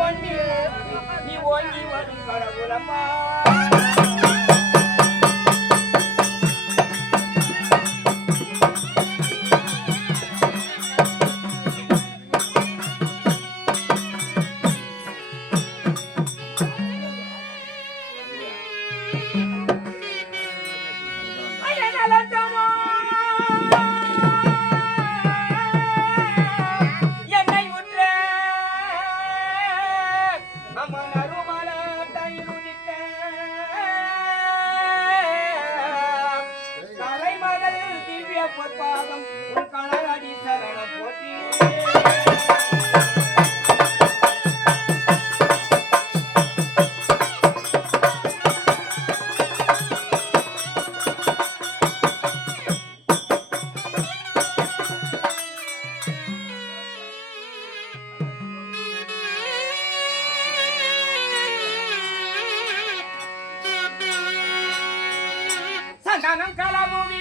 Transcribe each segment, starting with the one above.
பண்ணி நீ ஓங்கி வரும் கடவுளம்மா பொற்பாதம் உன் கணரடி சரண போற்றி சந்தானம் கலமுவி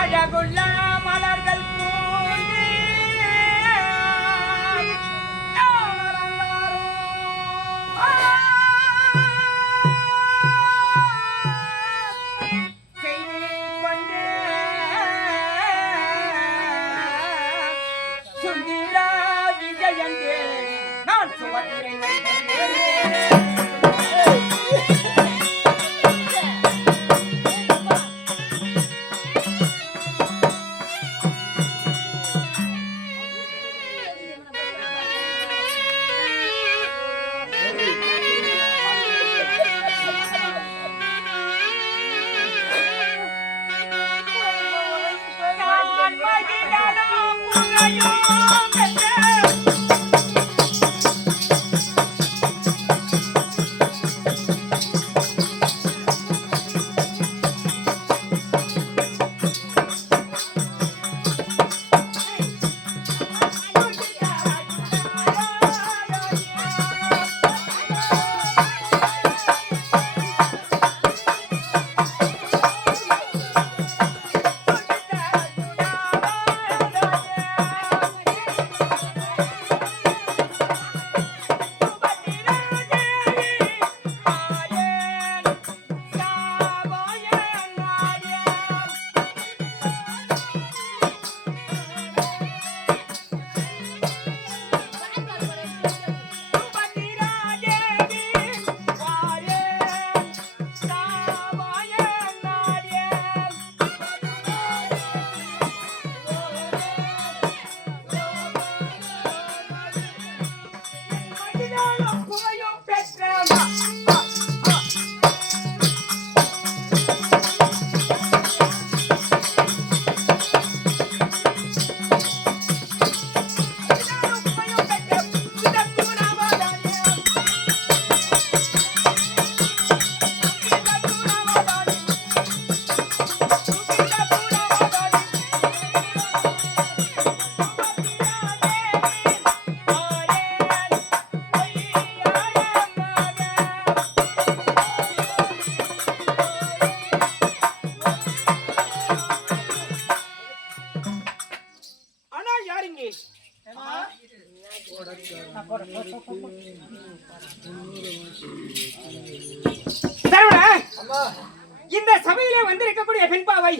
அழகுள்ள மலர்கள் பூந்து செய்தி கொண்டு சுந்தர விஜயந்தே நான் சுவதிரை இந்த சபையிலே வந்திருக்கக்கூடிய பெண்பாவை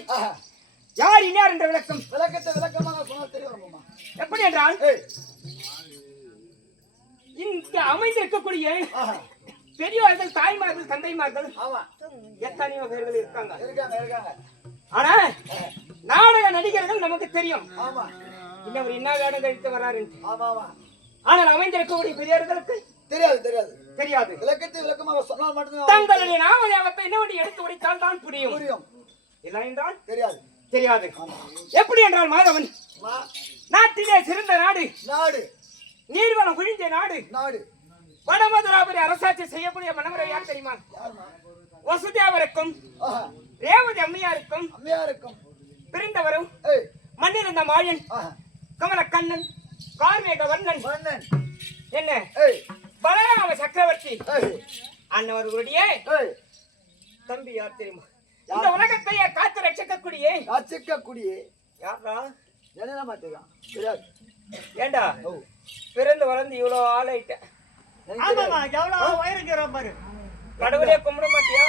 யார் இன்னார் என்ற விளக்கத்தை விளக்கமாக சொன்னால் தெரியும். எப்படி என்றால் அமைந்திருக்கக்கூடிய ஆஹா. பெரியவர்கள், தாய்மார்கள், தந்தைமார்கள் ஆமா எத்தனையோ பேர்கள் இருக்காங்க. இருக்காங்க. ஆனா நாடக நடிகர்கள் நமக்கு தெரியும். ஆமா இன்னவர் என்ன வேடம் கழித்து வர்றாருன்னு. ஆமா ஆமா. ஆனால் அமைந்திருக்கக்கூடிய பெரியவர்களுக்கு தெரியாது. தெரியாது. விளக்கத்தை விளக்கமாக சொன்னால் மட்டும்தான் தங்களுடைய நாமதேவத்தை என்னவென்று எடுத்து உடைத்தால் தான் புரியும். இல்லை என்றால் தெரியாது. எப்படி என்றால் மாதவன் நாட்டிலே சிறந்த நாடு, நீர்வளம் குழிஞ்ச நாடு, வடமதுராபுரி அரசாட்சி செய்யக்கூடிய மன்னவரை யார் தெரியுமா? வசுதேவருக்கும் ரேவதி அம்மையாருக்கும் பிரிந்தவரும் மண்ணிருந்த மாயன் கமல கண்ணன் கார்மேக வண்ணன் என்ன பலராம சக்கரவர்த்தி அன்னவர்களுடைய தம்பி யார் தெரியுமா? இந்த உலகத்தையே காத்து ரட்சிக்கக்கூடிய யாரா? ஏண்டா பிறந்து வளர்ந்து இவ்வளவு ஆளாயிட்ட. கடவுளே கும்பிட மாட்டியா?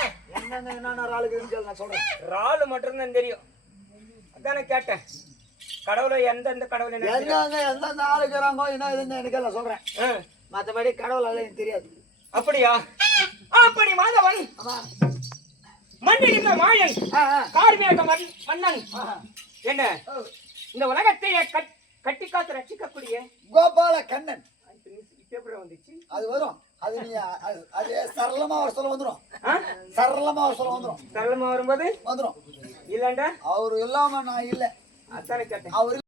ராலு மட்டும்தான் தெரியும். அதானே கேட்டேன். கடவுளை எந்தெந்த கடவுளை எந்தெந்த ஆளுக்கிறாங்கோ என்ன எனக்கு சொல்றேன். மற்றபடி கடவுள் எனக்கு தெரியாது. அப்படியா? அப்படி மாதவன் மண்ணில் மாயன் கார்மேக மன்னன் என்ன இந்த உலகத்தையே கட்டி காத்து ரட்சிக்கக்கூடிய கோபால கண்ணன் வந்துச்சு. அது வரும். அது நீ அது சரளமா ஒரு சொல்ல வந்துடும். சரளமா வரும்போது வந்துடும். இல்லண்டா அவரு இல்லாம நான் இல்ல. அதானே கேட்டேன். அவரு